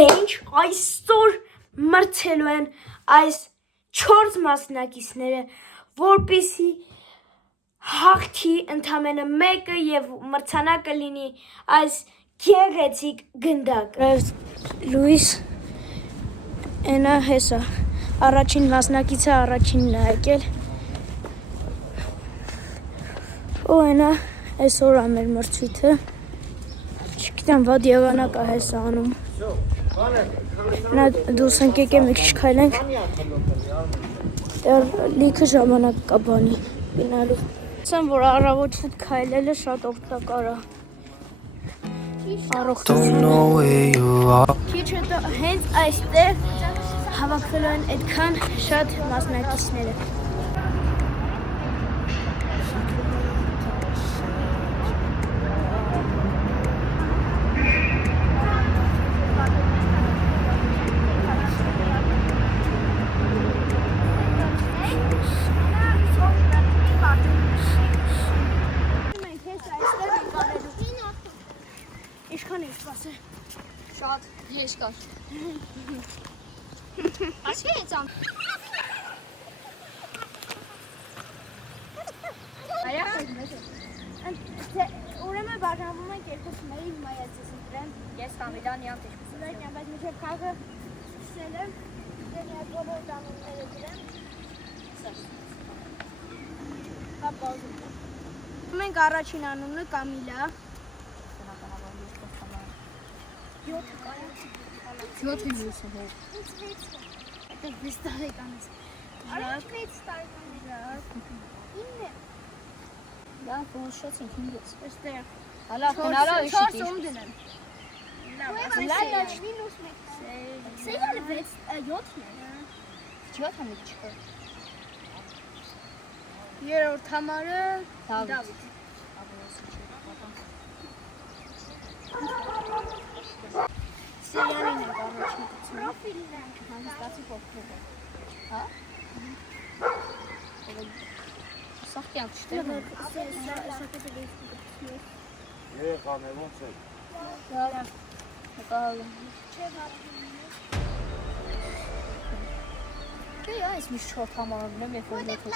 Ինչ այսօր մրցելու են այս 4 մասնակիցները, որպեսզի հաղթի ընդամենը մեկը եւ մրցանակը լինի այս գեղեցիկ գնդակը։ Լուիս Էնա հեսա առաջին մասնակիցը առաջինն է եկել։ Ու Էնա այսօր ամեր մրցույթը չգիտեմ վատ եղանակա հեսա անում։ Նա դուրս ընկեք եմ եք չքայլենք դեռ լիքը ժամանակ կա բանի գնալու։ Ասեմ, որ առավոտ շուտ քայլելը շատ օգտակար է առողջության։ Քիչ հետո հենց այստեղ հավաքվելու են այդքան շատ մասնակիցները։ Ինչքան եք սպասել։ Շատ երկար։ Ասի էցան։ Ուրեմն բաժանվում ենք երկու թիմերի մայացից ընտրեն։ Ես Կամիլյանյան դեպքում։ Բայց մինչև քաղաքը սկսել եմ, դենիա բոլոր դանունները դրեմ։ Հապա ուզում։ Մենք առաջին անունը Կամիլա։ 7 մյուսը հող։ Դա 6 տարեկան է։ Արի 6 տարեկան է։ 9։ Դա փոշոցին 5-ից։ Այստեղ։ Հալա քնալա իշի։ 4 ում դնեմ։ Լավ, մինուս 1։ Սեյալը 7-ն է։ 7-ը մի չկա։ Երրորդ համարը Դավիթ։ Սեյալին է առաջին գծում։ Պրոֆիլն է։ Հանդիսացի փոխվում է։ Հա։ Սա կյանք չտեղ։ Երեխան է ոնց է։ Լավ։ Հակալ։ Դե այս մի շորտ համարում եմ երբ որ դեպքում։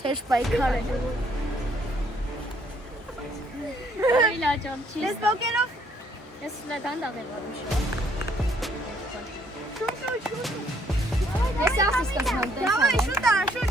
Թեժ պայքար է։ Այլա ջան, չի։ Ես բոկելով։ Ես լադանդաղ եմ անում շո։ Շուտ։ Ես ասես կասեմ, դե։ Давай, շուտ արա, շուտ։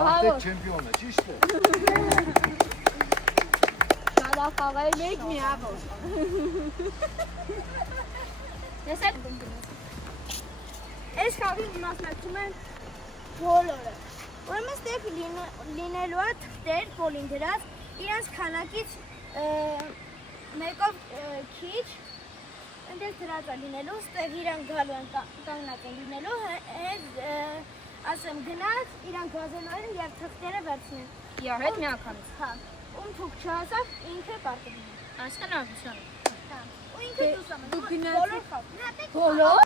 Արտեք չեմպիոն է, ճիշտ է։ Շալա խաղայ Մեկ միավոր։ Ես այդ Այս խաղին մասնակցում են բոլորը։ Ուրեմն ստեղ լինելու է թղթեր բոլին դրած, իրանց քանակից մեկով քիչ այնտեղ դրած է լինելու, ստեղ իրան գալու են կանգնած են լինելու, հենց ասեմ գնաց, իրան գազելու են եւ թղթերը վերցնեն։ Իար հետ մի անգամից։ Հա։ Ում թուք չհասավ, ինքը պարտադիր։ Հասկանալ ուսան։ Հա։ Ու ինքը դուսամ է։ Դու գնացի։ Բոլոր խաղ։ Բոլոր։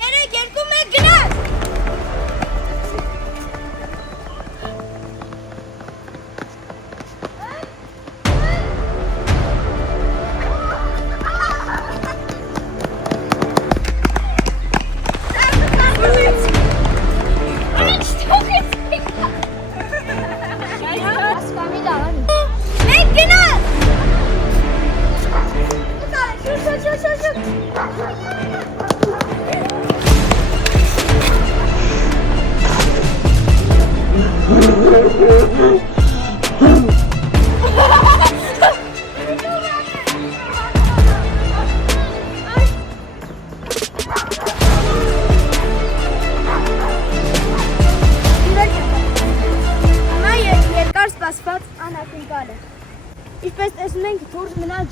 Երեք երկու մեկ գնաց։ Ինչ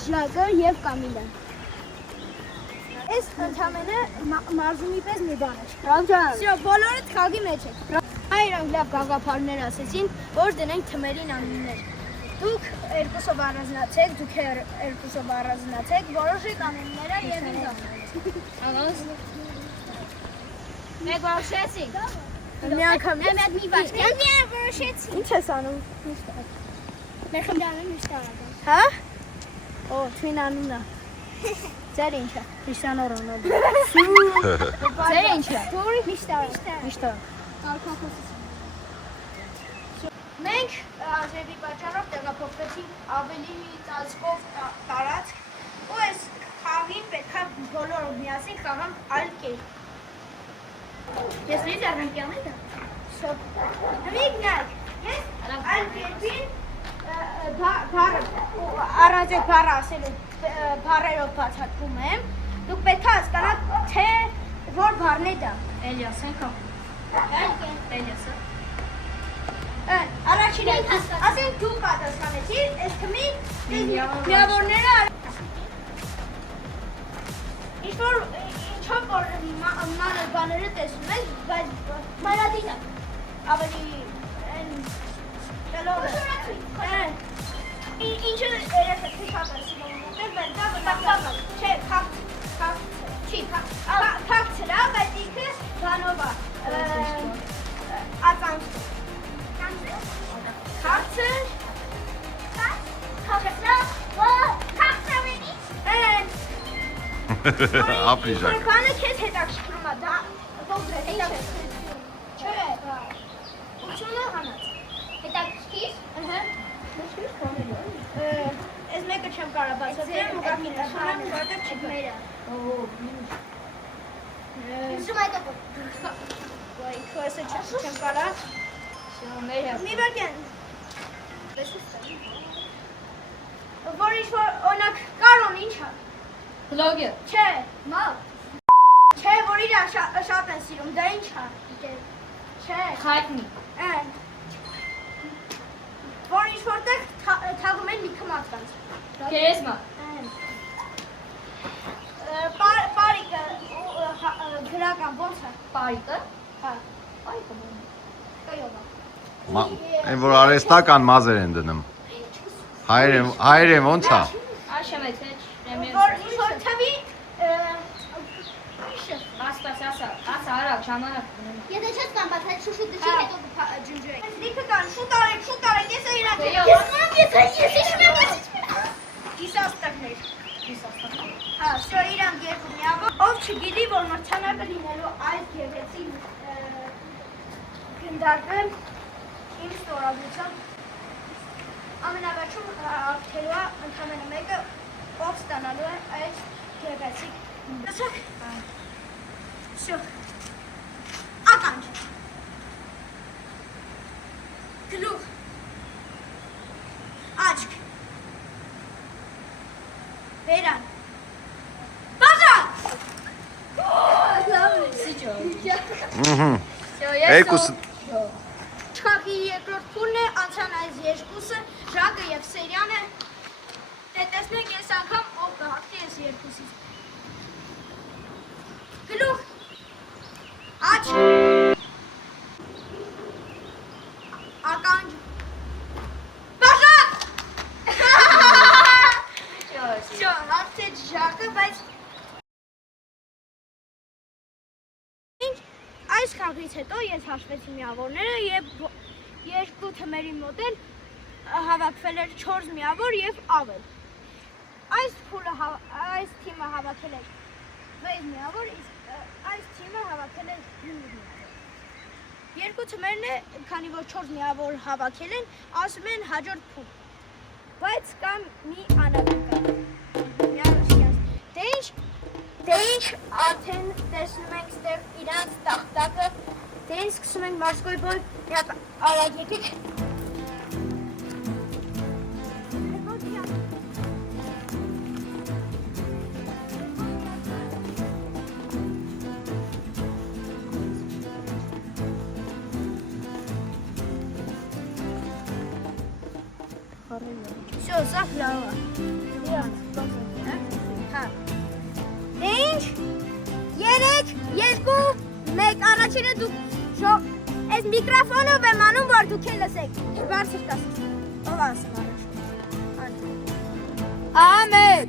Ժակը եւ Կամիլան։ Այս ընդամենը մարզումի պես մի բան է։ Ռամջան։ Всё, բոլորը թղագի մեջ եք։ Այրանք լավ գաղափարներ ասեցին, որ դնենք թմերին անուններ։ Դուք երկուսով առանձնացեք, դուք երկուսով առանձնացեք, որոշեք անունները եւ ինձ անունները։ Մեկ որոշեցինք։ Մի անգամ մի վարքյան որոշեցինք։ Ինչ ես անում։ Մեր խմբյանը միշտ արագ։ Հա? Օ, թույն անունը։ Ձեր ինչը։ Քրիստիանո Ռոնալդո։ Ձեր ինչը։ Դուրի միշտ արագ։ Միշտ արագ։ Մենք ազերվի պատճառով տեղափոխվեցինք ավելի ծածկով տարածք ու այս խաղին պետքա բոլորով միասին խաղանք այլ կերպ։ Ես լիճ առանքյան է դա։ Հմիգնակ, ես այլ կերպին առանց է բառ ասելու բառերով բացատրում եմ, դուք պետքա հասկանաք, թե որ բառն է դա։ Էլիաս ենք հա։ Էլիասը։ Առաջինը ասենք դու պատասխանեցիր, այս թմի միավորները ինչով որ մանր բաները տեսնում ես, բայց մանրադին է, ավելի ճլով է, ինչը երեխը շատ է սիրում ուտել, բայց դա վտակտակ է, չէ, փակցր է, բայց ինքը բանով է, ածանք Քաղցր Ապրիժակ։ Որքանը քեզ հետաքրքրում է, դա ո՞ր է հետաքրքրություն։ Չէ, ությունը հանած։ Հետաքրքիր։ Ահա։ Ես մեկը չեմ կարող բացատրեմ, ուղղակի նշանեմ, որտեղ չգմերը։ Ուզում այդ օր։ Ոայ, քոսը չեմ կարող։ Մի վարկյան։ Որ ինչ-որ օրինակ կարոն ինչ է։ Վլոգը։ Չէ, մալ։ Չէ, որ իրան շատ են սիրում, դա ինչ է։ Չէ։ Հայտնի։ Որ ինչ-որտեղ թաղում են լիքը մարդկանց։ Գերեզմա։ Պարիկը գրական ո՞նց է։ Պարիկը։ Հա։ Պարիկը ո՞նց է։ Կայով է։ Այն որ արեստական մազեր են դնում։ Հայերեն ոնց է։ Աշեմեց է։ Որ ինչ-որ թվի ասա արագ ժամանակ։ Եթե չես կամ բացած շուշուտ դժի հետո ջնջեք։ Լիքը կան, շուտ արեք, ես է իրանք։ Ես իշում եմ Կիսաստակներ։ Հա, շո իրանք երկու միավոր, ով չգիտի, որ մրցանակը լինելու այս գեղեցիկ գնդակը իմ ստորագրությամբ ամենավերջում աղթելու է ընդամենը մեկը, ով ստանալու է այս գեղեցիկ գնդակ։ Շո, ականջ, գլուխ, աչք, բերան, բաժան։ Երկուսը Չխաղի երկրորդ փուլն է, անցան այս երկուսը, Ժակը և Սերյանը, տեսնեք ես անգամ ով կհաղթի այս երկուսից։ Գլուխ, աչք, ականջ, բաժան։ Շո, հաղթեց Ժակը, բայց այս խաղից հետո ես հաշվեցի միավորները և երկու թմերի մոտ էլ հավաքվել էր 4 միավոր և ավել։ Այս թիմը հավաքել էր 6 միավոր, իսկ այս թիմը հավաքել էր 5 միավոր։ Երկու թմերն է, քանի որ 4 միավոր հավաքել են, ասում են հաջորդ փուլ։ Բայց կա մի անակնկալ։ Դե ինչ արդեն տեսնում ենք ստեղ իրանց տախտակը, դե ինչ սկսում ենք մարսկոյ բոյ, միակ արագ եկեք։ Всё, сахар. 5, 3, 2, 1, առաջինը դուք այս միկրոֆոնով եմ անում, որ դուք էլ լսեք։ Բարձր կասես։ Ով ասեմ առաջ։ Ամեկ։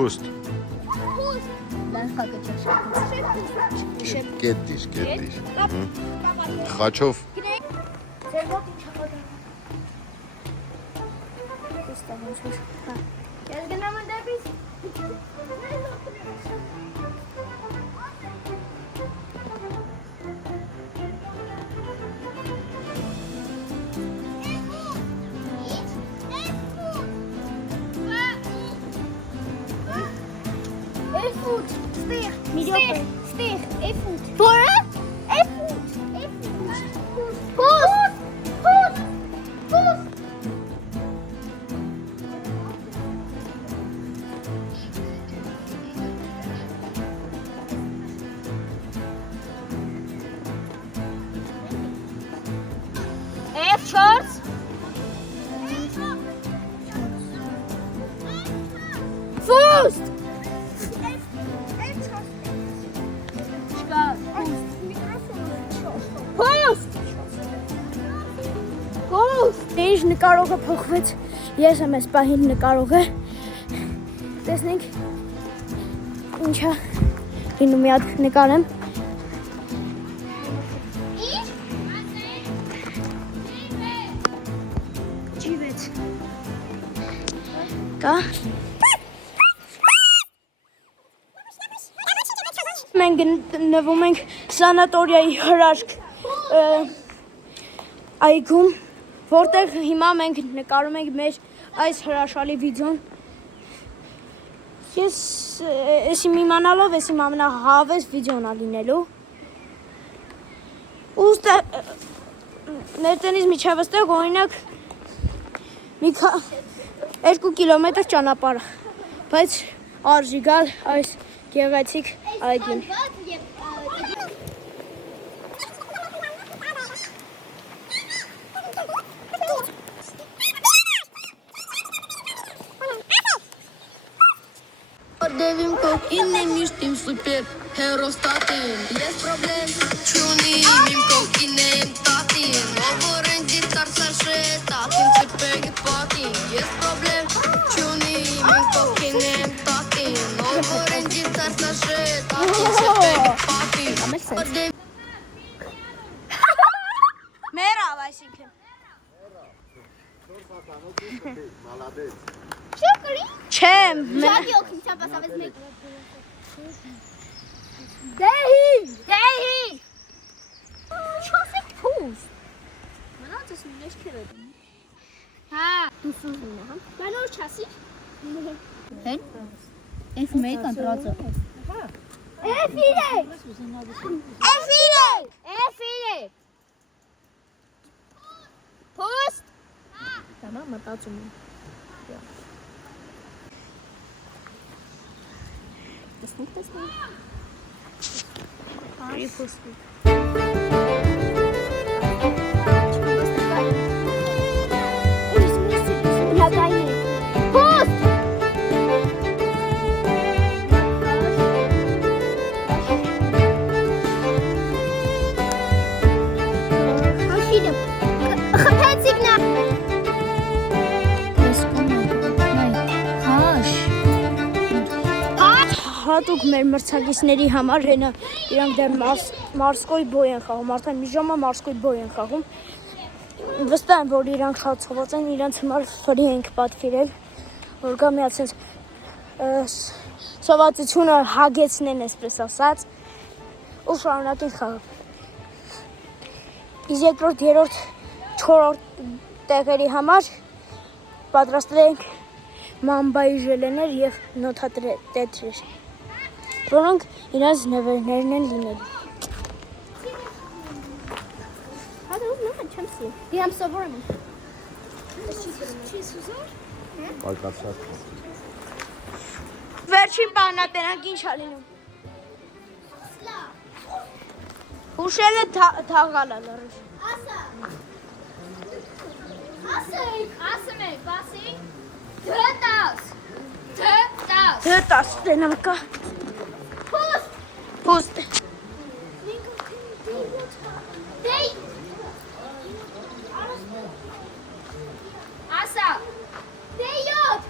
Ուստ։ Լավ խակաճաշ։ Կետիշ։ Խաչով։ Ձեր մոտ ինչ հապատա։ Ես գնամ ընդեպից։ Էֆուտ, ստեղ, ստեղ, էֆուտ։ Որը? Էֆուտ։ Պուստ։ F4 Fust Ինչ նկարողը փոխվեց, ես եմ այս պահին նկարողը, տեսնենք ինչա լինում մի հատ նկարեմ։ Ջիվեց։ Կա։ Մենք նվում ենք սանատորիայի հրաշք այգում, որտեղ հիմա մենք նկարում ենք մեր այս հրաշալի վիդեոն։ Ես էսի իմանալով էսի ամենահավես վիդեոն ա լինելու։ Ուստը ներտենից միջև ստեղ օրինակ մի 2 կիլոմետր ճանապարհ, բայց արժի գալ այս գեղեցիկ այգին։ Devim kokkinim üstüm süper herostatim. Yes problem çunim kokkinem tatim. Overendi tarsarşe tatim süper patim. Yes problem çunim kokkinem tatim. Overendi tarsarşe tatim süper patim. Merhaba այսինքն։ Չեմ, Շատ օգնությամբ ասավես մեկ։ դեհի։ Չասեք փուս։ Մնաց ես ունես քերդ։ Հա, դու սուզում ես, հա։ Բան որ չասի։ Հեն։ F1 կընտրածը։ Էֆիրե։ Փուս։ Տամա մտածում եմ։ Տեսնենք։ Արի փոստի։ Հատուկ մեր մրցակիցների համար հենա իրանք դեռ մարսկոյ բոյ են խաղում, արդեն մի ժամը մարսկոյ բոյ են խաղում։ Վստահ եմ, որ իրանք խաղացողված են, իրանք համար ֆրի ենք պատվիրել, որ գա մի հատ սենց սովածությունը հագեցնեն, այսպես ասած, ու շարունակեն խաղը։ Իսկ երկրորդ, երրորդ, չորրորդ տեղերի համար պատրաստել ենք մամբայի ժելեներ և նոթատետրեր, որոնք իրաց նվերներն են լինելու։ Իրամ սովորում եմ։ Պարկացած։ Վերջին բանատենանք ինչ ա լինում։ Հուշելը թաղալ ա լրիվ։ Ասա։ Ասում եք, բասի։ Դտաս։ Դտաս դենամկա։ Պուստ։ Դեյ։ Ասա։ Դեյոտ։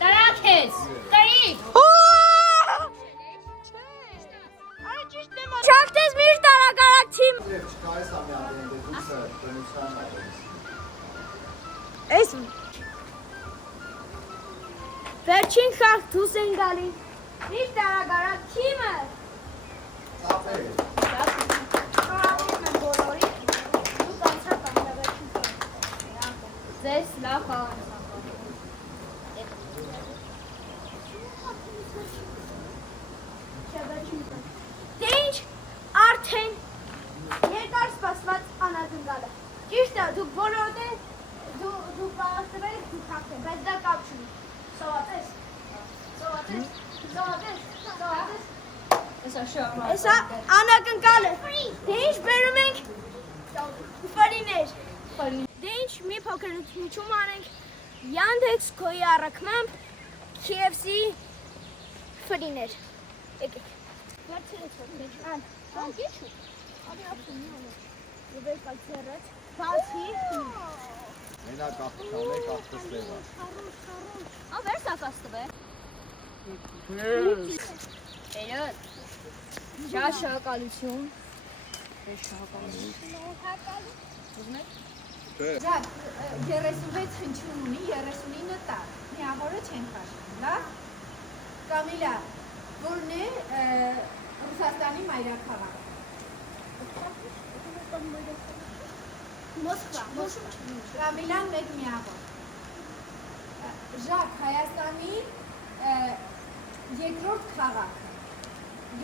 Տարակես։ Տարիկ։ Շակտես միշտ տարակարակ թիմ։ Այս վերջին խաղ դուս են գալի։ Միշտ տարակարակ թիմը։ Խաղում են բոլորի։ Դուք անցած ամենավերջին խաղը։ Ձեզ լավ խաղ։ Դե ինչ, արդեն երկար սպասված անազնգալը։ Ճիշտ է, դուք բոլորը դուք պարաստվել եք, դուք հաղթեն, բայց դա կապ չունի։ Սովատես։ Հեսա անակնկալը։ Դե ինչ բերում ենք ֆարիներ։ Դե ինչ մի փոքր ընդմիջում անենք Yandex քոյի առաքմամբ KFC ֆարիներ։ Եկեք։ Վերցրեց ոքեջ, անկեչու, ադի ապսունի անը, և է կալցերեց, բասի, Մենակ աղթանեք աղթստեղա։ Վերս ակաստվ է։ Էրոտ, շա շակալություն։ Ժակ, 36 հնչյուն ունի, 39 տար, միավորը չեն խաշում, լավ? Կամիլա, որն է Ռուսաստանի մայրաքաղաքը։ Մոսկվա, Կամիլան մեկ միավոր։ Ժակ, Հայաստանի երկրորդ քաղաքը։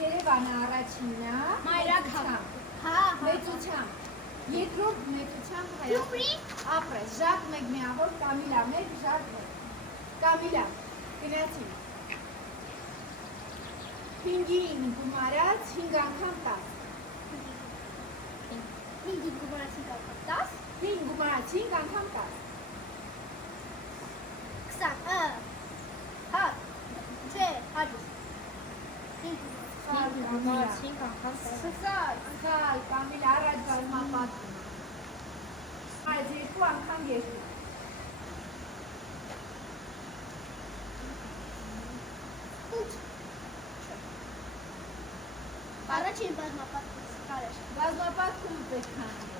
Երևանը առաջինն է, մեծությամբ։ Երկրորդ մեծությամբ Հայաստան։ Ապրես, Ժակ մեկ միավոր, Կամիլա մեկ, Ժակ մեկ։ Կամիլա, գնացի։ 5-ին գումարած 5 անգամ 10։ 5 գումարած 5 անգամ 10։ 5 գումարած 5 անգամ 10։ 20, հա, չէ, հաջուս։ 5 անգամ Սխալ, Կամիլա, առաջ բազմապատում։ Այս 2 անգամ 2։ Առաջին բազմապատում կարեշ։ Բազմապատում պետք է անել։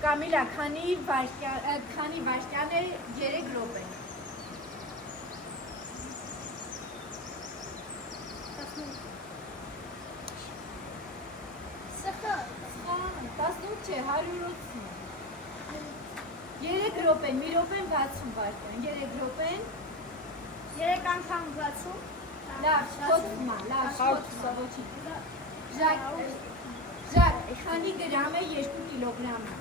Կամիլա, քանի վայրկյան է 3 րոպե։ Սխալ։ 18 չէ, 180։ 3 րոպեն, մի րոպեն 60 վայրկյան, 3 րոպեն, 3 անգամ 60։ լավ, շոտմա, լավ, շոտմա, ոչի։ Ժակ, քանի գրամ է 2 կիլոգրամ է։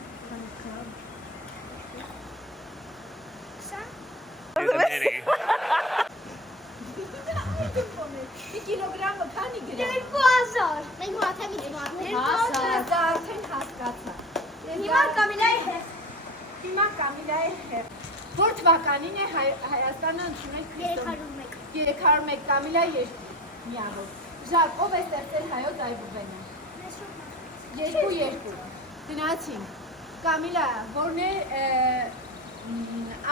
Մի կիլոգրամը քանի գրամ։ 2000։ Մենք մաթեմից մատներ։ Դա արդեն հասկացա։ Հիմա Կամիլայի հետ։ Հիմա Կամիլայի հետ։ Որ թվականին է Հայաստանը ընդունել Քրիստոս 301 Կամիլա միավոր։ Ժակ, ով է ստեղծել հայոց այբուբենը։ 2-2։ Գնացինք։ Կամիլա, որն է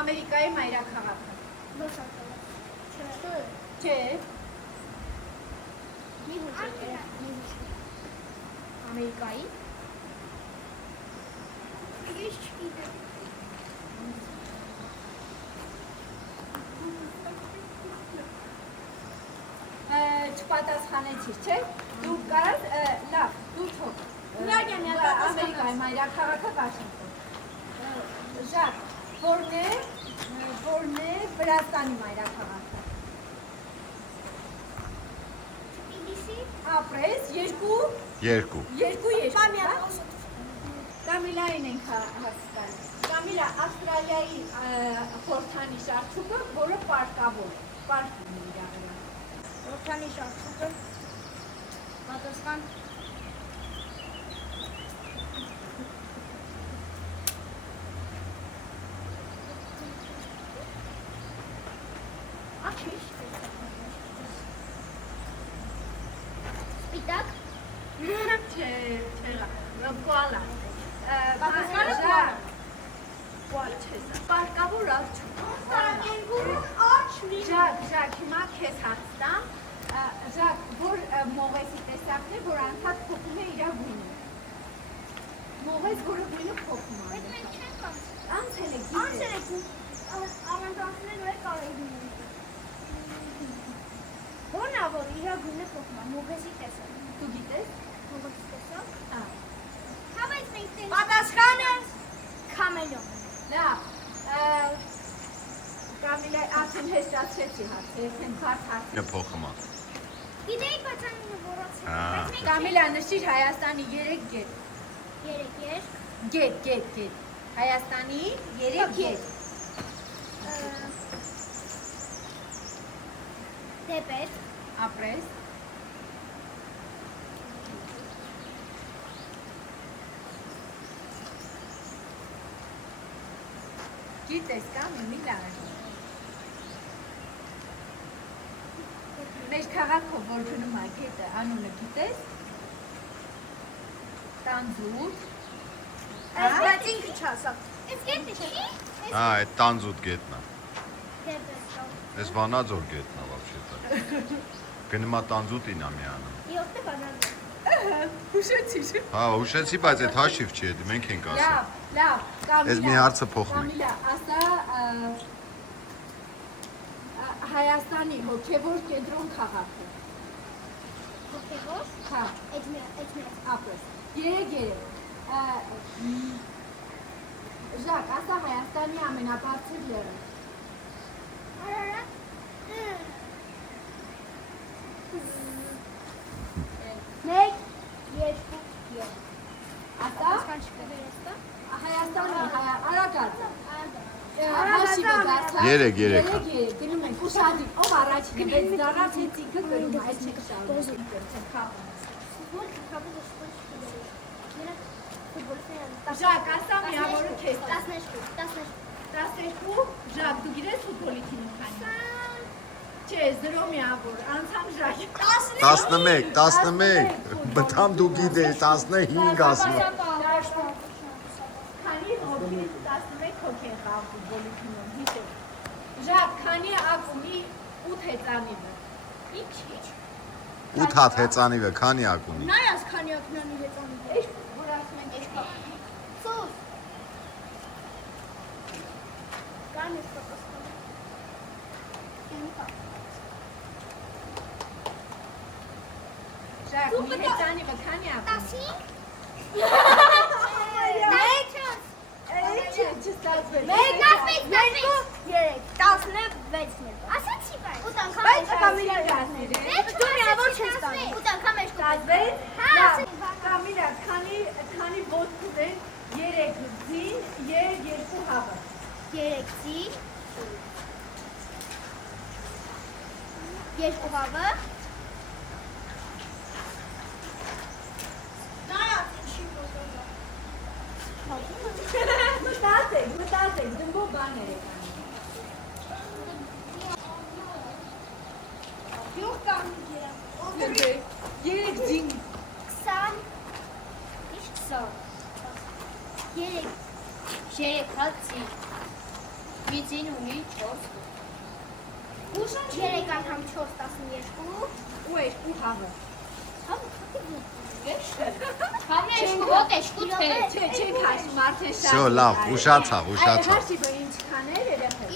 Ամերիկայի մայրաքաղաքը։ Չէ։ Ամերիկայի։ Չպատասխանեցիր, չէ՞։ Դու կարաս, լավ, դու թող։ Ամերիկայի մայրաքաղաքը Վաշինգտոն։ Ժակ, որն է Վրաստանի մայրաքաղաքը։ Ապրես, 2 Կամիլային ենք հասկալ։ Կամիլա, Ավստրալիայի խորհրդան Խորհրդանի շարժումը, որը պարկավոր է, պարկ ունի իր վրա։ Ռոթանի շարժումը։ Պատասխան։ Ախիշ։ Սպիտակ։ Չէ, կոալա։ Պատասխանը Կոալա չէ, պարկավոր արջուկ։ Ժակ, հիմա քեզ հարցնամ, Ժակ, որ մողեսի տեսակն է, որ անդադ փոխում է իր գույնը։ Մողես, որը գույնը փոխում է։ Այդ մենք չենք կանցել։ Անցել է գիտե։ Անցել եք առանձնացնելու եք արևին։ Որն է, որ իր գույնը փոխում է, մոգեսի տեսակ։ Դու գիտես։ Մոգեսի տեսակ։ Հա, բայց մենք տենց։ Պատասխանը քամելոն։ Լավ, Կամիլա, արդեն հեշտացրեցի հարցը, արդեն բարդ հարցը։ Փոխում է։ Գիտեի, բայց անունը որացել։ Հա։ Բայց մենք Կամիլա, նշիր Հայաստանի 3 գետ։ երեք երկ։ Գետ։ Հայաստանի 3 գետ։ Դեպետ։ Ապրես։ Գիտես Կամիլա։ Մեր քաղաքը որ գնում է գետը, անունը գիտես։ Տանձուր։ Բայց ինքը չասա։ Այս գետը չի։ Հա, այդ տանձուտ գետն է։ Դեպետ։ Այս Վանաձոր գետն է вообще-то։ Գնում է տանձուտին է միանում։ Յոթը բանան։ Հուշեցի։ Հա, հուշեցի, բայց այդ հաշիվ չի, դա մենք ենք ասում։ Լավ, Կամիլա։ Այս մի հարցը փոխում ենք։ Կամիլա, ասա Հայաստանի հոգևոր կենտրոն քաղաքը։ Հոգևոր։ Հա, Այդ մեր։ ապրես։ 3 Ժակ, ասա Հայաստանի ամենաբարձր լեռը։ Արարատ։ Մեկ, երկու, երեք։ Ասա Պատասխան չկա։ Հայաստանի արագած։ Արագածը Հաշիվը դարձա։ 3 Գնում ենք ուշադիր, ով առաջինը, բայց դարած հետ ինքը գրում է, այդ չեք շարունակում։ Ֆուտբոլ կապը դժվար։ Ժակ, ասա միավորը քեզ։ 12։ 12 Ժակ, դու գիտես ֆուտբոլի թիմը քանի։ Չէ, 0 միավոր, անցամ Ժակ։ 11, բթամ դու գիտես 15 ասում։ Քանի հոգի 11 հոգի եղավ ֆուտբոլի թիմում, հիշեք։ Ժակ, քանի ակումի 8 հեծանիվը։ Ինչ։ 8 հատ հեծանիվ է, քանի ակումի։ Նայած քանի ակնանի հեծանի։ Որ ասում են էշքա։ Սուս։ Կան ես պատասխանը։ Ժակ, մի հեծանիվը քանի ակումի։ 15։ Չստացվեց։ Մեկ, 15, 2, 3, 16-ն է։ Ասացի բայց։ 8 անգամ Բայց էշ Կամիլա ասել։ դու միավոր չես տանում։ 8 անգամ էշ Ստացվեց։ Հա, ասել։ Կամիլա, քանի ոտք ունեն 3 ձին եւ 2 հավը։ 3 ծի։ 2 հավը։ Նայած ինչի մոտով։ Մտածեք, դմբո բաներ եք անում։ 7 կամ 3։ 3 ձին 20։ Ինչ 20։ 3 հացի։ Միցին ունի 4։ Ուշուն 3 անգամ 4 12։ ու 2 հավը։ Չէ, չեք հաշվում, արդեն շատ։ Всё, լավ, ուշացավ։ Հաշիվը ինչքան էր երեխեք։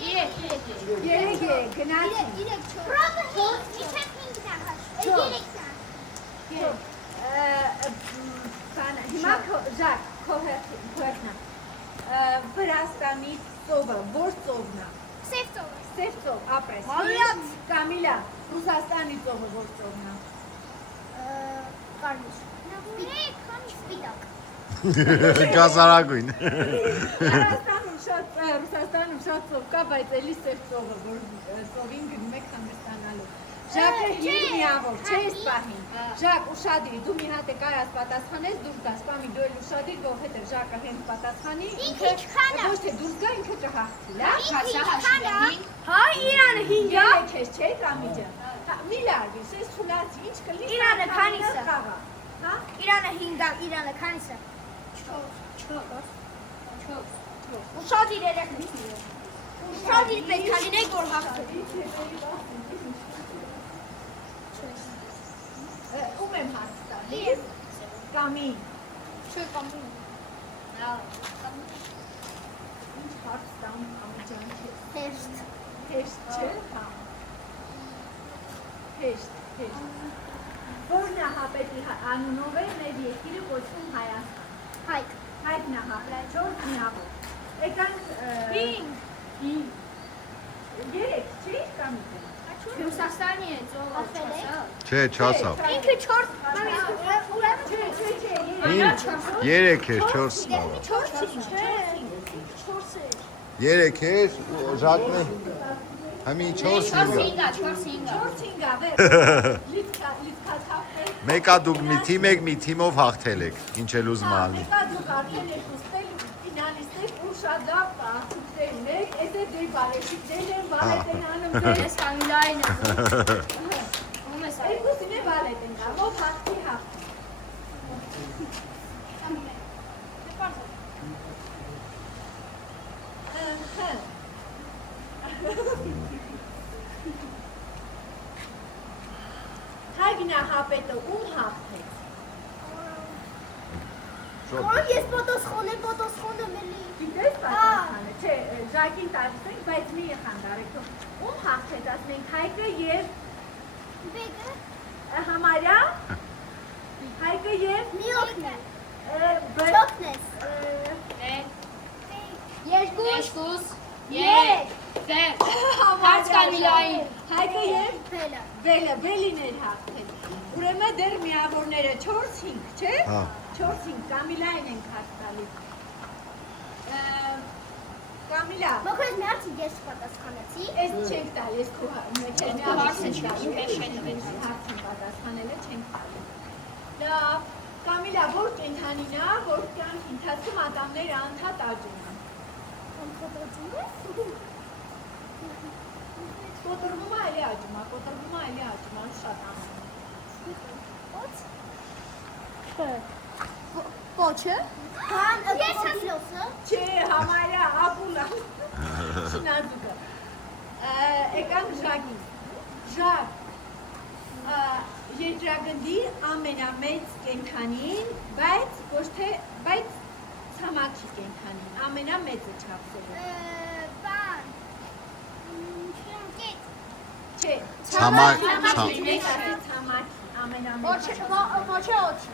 3 գնացի։ 3 Հիմա Ժակ, քո հերթն է։ Վրաստանի ծովը, որ ծովն է։ Սև ծովը։ Սև ծով, ապրես։ Մալյաց։ Կամիլա, Ռուսաստանի ծովը որ ծովն է։ Կարմիր։ Սպիտակ։ Գազարագույն։ Վրաստանում շատ Ռուսաստանում շատ ծով կա, բայց էլի սև ծովը, որ ծովին գնում եք հանգստանալու։ Ժակը 5 միավոր, չէ՞ սպահին։ Ժակ, ուշադիր, դու մի հատ կարաս պատասխանես, դուրս գաս, պամի դու էլ ուշադիր, որովհետև Ժակը հենց պատասխանի, Ինքը իշխանը։ ոչ թե դուրս գա, ինքը կհաղթի, լա։ Հա, Իրանը 5-ա։ Յա քեզ չէ՞ Կամի ջան։ Մի լավ, ես խունացի, ինչ կլինի։ Իրանը քանիսը։ Հա։ Իրանը 5-ա, Իրանը քանիսը։ 4։ Ուշադիր երեխեք։ Ուշադիր պետք է լինեք, որ հաղթեք։ Ում եմ հարց տալի։ Կամի։ Չէ, կամի։ Ինչ հարց տամ Կամի ջան քեզ։ Հեշտ։ Հեշտ չէ, հա։ Հեշտ։ Որ նահապետի անունով է մեր երկիրը կոչվում Հայաստան։ Հայք։ Հայք նահապետ, 4 միավոր։ Եկանք 5։ 3, չէ՞ Կամի ջան։ Ռուսաստանի է ծովը, Չէ, չասավ։ Ինքը 4։ Չէ, 3 էր, 4 ստավ։ 4 3 էր, Ժակն է։ Համի 4 5-ը։ 4-5-ա, վեր։ Լիցքա թափել։ Մեկա դուք մի թիմ եք, մի թիմով հաղթել եք։ Ինչ էլ ուզում ալնի։ Մեկա դուք արդեն եք ուստել, ֆինալիստեք ու շատ լավ պահություններն եք, էսե դե բարեշիկներն են, բալետ են անում ձեր։ Ես Կամիլային եմ։ Ում ես այ։ Երկուսին է բալետ են անում, ով հաղթի հաղթ։ Հայգնահապետը ում հաղթեց։ Ես պատասխանը մելի։ Գիտես պատասխանը, չէ, Ժակին տալիս ենք, բայց մի խանդարեք։ Ում հաղթեց, ասում ենք Հայկը և Բեգը։ համարյա, Հայկը և Միոքն է։ բ- Չոքնես։ Երկու։ Երեք։ Հարց Կամիլային։ Հայկը և Բելը։ Բելին էր հաղթել։ Ուրեմն դեռ միավորները 4-5, չէ՞։ Հա։ 4-5, Կամիլային ենք հարց տալիս։ Կամիլա, Մոքրես մի հարցի ես պատասխանեցի։ ես չենք տալ, ես քո հարցը չի, ինքը շեշտվեց։ հարցին պատասխանելը չենք տալ։ Լավ, Կամիլա, որ կենդանին է, որ կյանքի ընթացքում ատամները անդադ աճում են։ Կոտրվում է էլի աճում, կոտրվում է էլի աճում, շատ անում։ Պոչը։ Ես հասլոսը։ Չէ, համարյա, ապուլա, շնազուկը։ Եկանք Ժակին։ Ժակ, երջագնդի ամենամեծ կենքանին, բայց ոչ թե, բայց ցամաքի կենքանին, ամենամեծը չափսերը։ Բան։ Չէ, Ցամաք, ցամաքի, ամենամեծը։ Ոչը օչի։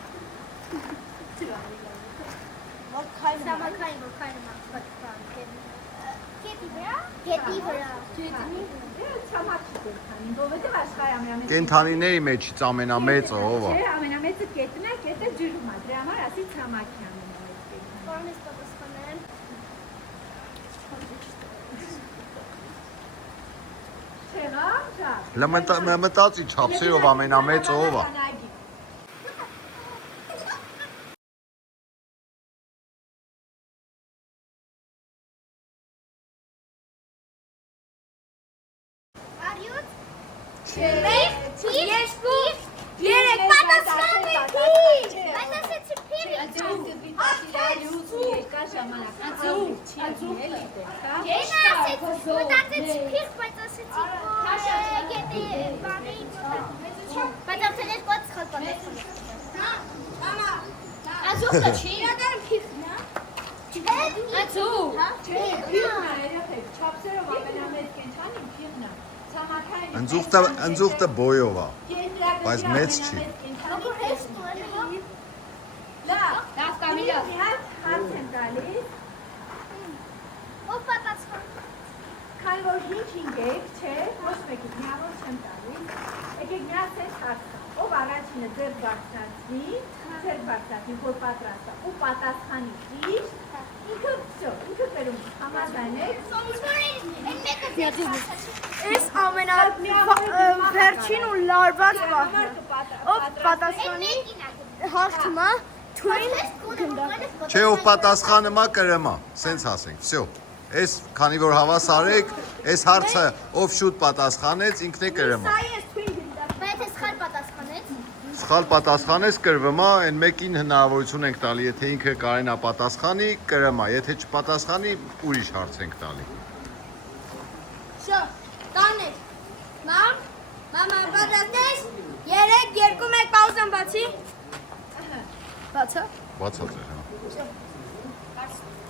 Սամաքային Գետի վրա։ Գետի վրա։ Ցամաքի կենքանին, որովհետև աշխարհի ամենամեծ Կենթանիների մեջից ամենամեծը ով է։ Չէ, ամենամեծը կետն է, կետը ջրում է, դրա համար ասի ցամաքի ամենամեծ կետն։ Բան ես պատասխանել։ Չէ, հա, Ժակ։ Մտածի չափսերով ամենամեծը ով է։ Արյուտ։ Չէ, Երկու։ Երեք պատասխանը փի։ Բայց ասեցի փի։ Ես ասեցի մտածեցի փի, բայց ասեցի գետի բանի բայց արդեն ես կոց խալ պատասխանը։ Ազուկը չի։ Իրական փիքն է։ Ազուկ։ Չէ, փիղն է, երեխեք, չափսերով ամենամեծ կենթանին փիղն է։ Ցամաքային Ընձուղտը բոյով է։ Բայց մեծ չի։ Ո՞ր հեշտ է։ Լավ, Լավ Կամիլա։ մի հատ հարց եմ տալիս, Ով պատասխան։ քանի որ 5 եք, չէ, ոչ մեկի միավոր չեմ տալիս, եկեք միասին հարց տամ, ով առաջինը ձեր բարձրացնի, որ պատրաստ է ու պատասխանի ճիշտ, ինքը բերում համաձայնեք։ Այս ամենավերջին ու լարված պահը, ով պատասխանի հաղթումա թույն գնդակը։ Չէ, ով պատասխանում է կրեմա, սենց ասենք, վсё։ Այս քանի որ հավասար եք, այս հարցը ով շուտ պատասխանեց, ինքն է կրեմա։ Սա ես թույն գնդակ։ Բայց ես խալ պատասխանեց։ Սխալ պատասխանես կրվմա, այն մեկին հնարավորություն ենք տալի, եթե ինքը կարենա պատասխանի, կրեմա, եթե չպատասխանի, ուրիշ հարց ենք տալի։ Շո, տանեք։ Մամա, պատրաստես։ 3, 2, 1 պաուզան բացի։ Բացա։ Բացած է, հա։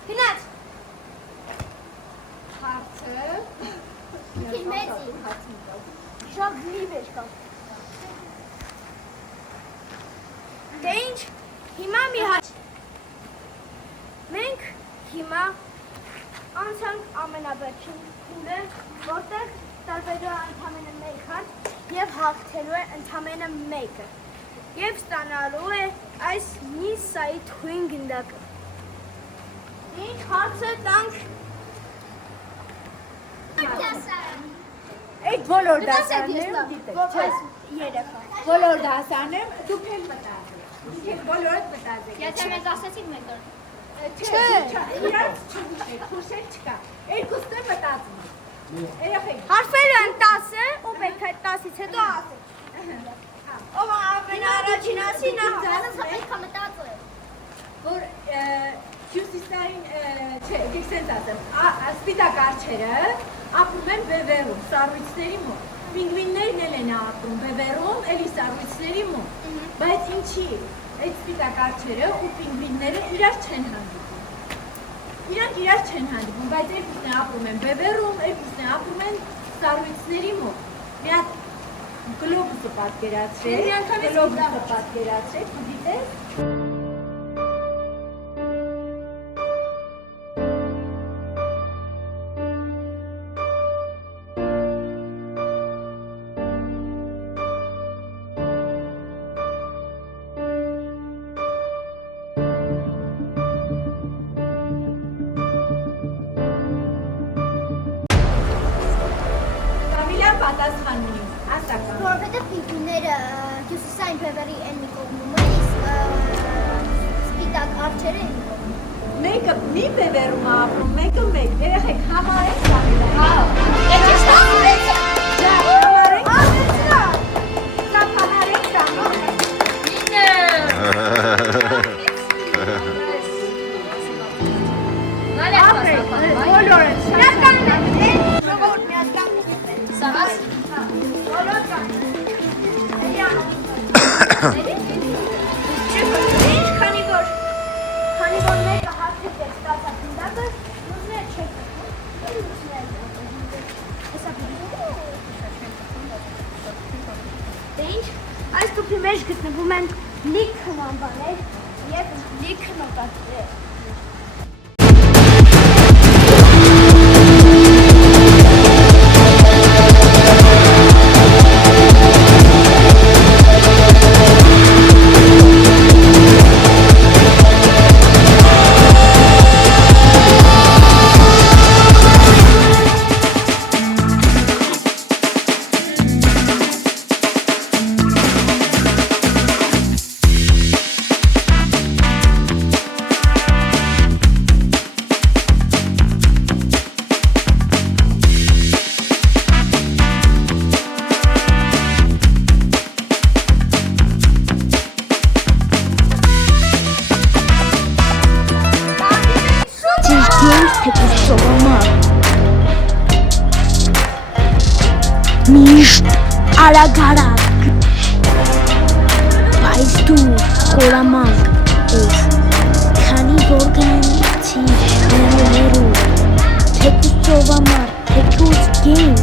Գնաց։ Հարցը Քիմեցի։ Շատ լի վեր կա։ Դե ինչ, հիմա մի հաչ։ Մենք հիմա անցանք ամենավերջին փուլը, որտեղ տարբերու է ընդամենը մեկ հարց և հաղթելու է ընդամենը մեկը և ստանալու է այս Նիսայի թույն գնդակը։ Ինչ հարցը տանք այդ բոլոր դասարները դասարներում գիտեք, չէ՞։ երեխա։ Բոլոր դասարներում դուք էլ մտածեք։ Դուք էլ բոլորդ մտածեք։ Եթե մենք ասացինք մենք որ Չէ, իրանց չգուշեք, խոշել չկա։ Երկուսն է մտածում։ Երեխեք, Հարցերը են 10-ը, ով պետք է 10-ից հետո ասել։ Ով ամենաառաջին ասի նա ասած պետք է մտածել։ որ հյուսիսային, չէ, եկեք սենց ասեմ, սպիտակ արջերը ապրում են բևեռում, սառույցների մոտ։ Պինգվիններն էլ են ապրում բևեռում, էլի սառույցների մոտ։ Բայց ինչի, այդ սպիտակ արջերը ու պինգվինները իրար չեն հանդիպում։ Իրանք իրար չեն հանդիպում, բայց երկուսն է ապրում են բևեռում, երկուսն է ապրում են սառույցների մոտ։ Մի հատ գլոբուսը պատկերացրեք, դիտեք։ Կամիլյան պատասխանում եմ, ասական։ Որովհետև պինգվինները հյուսիսային բևեռի են մի կողմում, իսկ սպիտակ արջերը են մի կողմում։ Մեկը մի բևեռում է ապրում, մեկը մեկ։ Երեխեք, համարեք Կամիլյան։ Հա։ Եկեք համարենք։ Համարեք։ ասեցնա։ Սա համարեք բոլորը Միասկան է, ժողովուրդ միասկան գիտեք։ Սաղաս։ Բոլոր կան։ Ինչ, քանի որ մեկը հաղթեց է ստացած գնդակը, լուսները չեք Դե ինչ, այս տուփի մեջ գտնվում են լիք հնամբաներ և լիք նոտատներ։ Միշտ արագ-արագ, բայց դու խորամանկ ես, քանի որ գանցի ներու, թեկուզ ծովամար, թեկուզ գեյմ